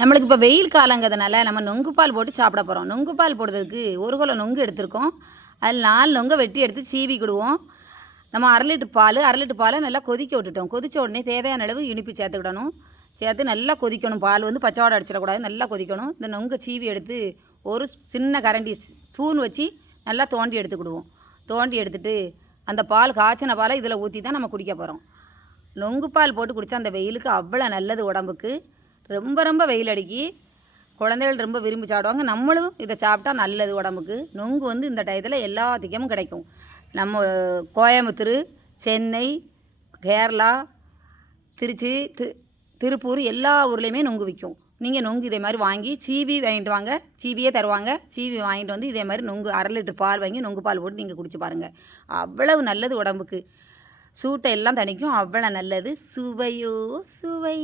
நம்மளுக்கு இப்போ வெயில் காலங்கிறதுனால நம்ம நொங்கு பால் போட்டு சாப்பிட போகிறோம் நொங்கு பால் போடுறதுக்கு ஒரு குலம் நொங்கு எடுத்திருக்கோம். அதில் நாலு நொங்கை வெட்டி எடுத்து சீவிக்கிடுவோம் நம்ம அரை லிட்டர் பால் அரை லிட்டர் பாலை நல்லா கொதிக்க விட்டுட்டோம். கொதிச்ச உடனே தேவையான அளவு இனிப்பு சேர்த்துக்கிடணும் சேர்த்து நல்லா கொதிக்கணும். பால் வந்து பச்சைவாடை அடிச்சிடக்கூடாது. நல்லா கொதிக்கணும். இந்த நொங்கை சீவி எடுத்து ஒரு சின்ன கரண்டி தூண் வச்சு நல்லா தோண்டி எடுத்துக்கிடுவோம் தோண்டி எடுத்துட்டு அந்த பால் காய்ச்சின பாலை இதில் ஊற்றி தான் நம்ம குடிக்க போகிறோம் நொங்கு பால் போட்டு குடித்தா அந்த வெயிலுக்கு அவ்வளோ நல்லது உடம்புக்கு. ரொம்ப ரொம்ப வெயில் அடிக்கி குழந்தைகள் ரொம்ப விரும்பி சாப்பிடுவாங்க. நம்மளும் இதை சாப்பிட்டா நல்லது உடம்புக்கு. நொங்கு வந்து இந்த டயத்தில் எல்லாத்துக்கும் கிடைக்கும். நம்ம கோயம்புத்தூர் சென்னை கேரளா திருச்சி தி திருப்பூர் எல்லா ஊர்லேயுமே நொங்கு விற்கும் நீங்கள் நொங்கு இதே மாதிரி வாங்கி சீவி வாங்கிட்டு வாங்க. சீவியே தருவாங்க. சீவி வாங்கிட்டு வந்து இதே மாதிரி நொங்கு அரை லிட்டர் பால் வாங்கி நொங்கு பால் போட்டு நீங்கள் குடிச்சு பாருங்கள் அவ்வளவு நல்லது உடம்புக்கு. சூட்டை எல்லாம் தணிக்கும். அவ்வளோ நல்லது. சுவையோ சுவை.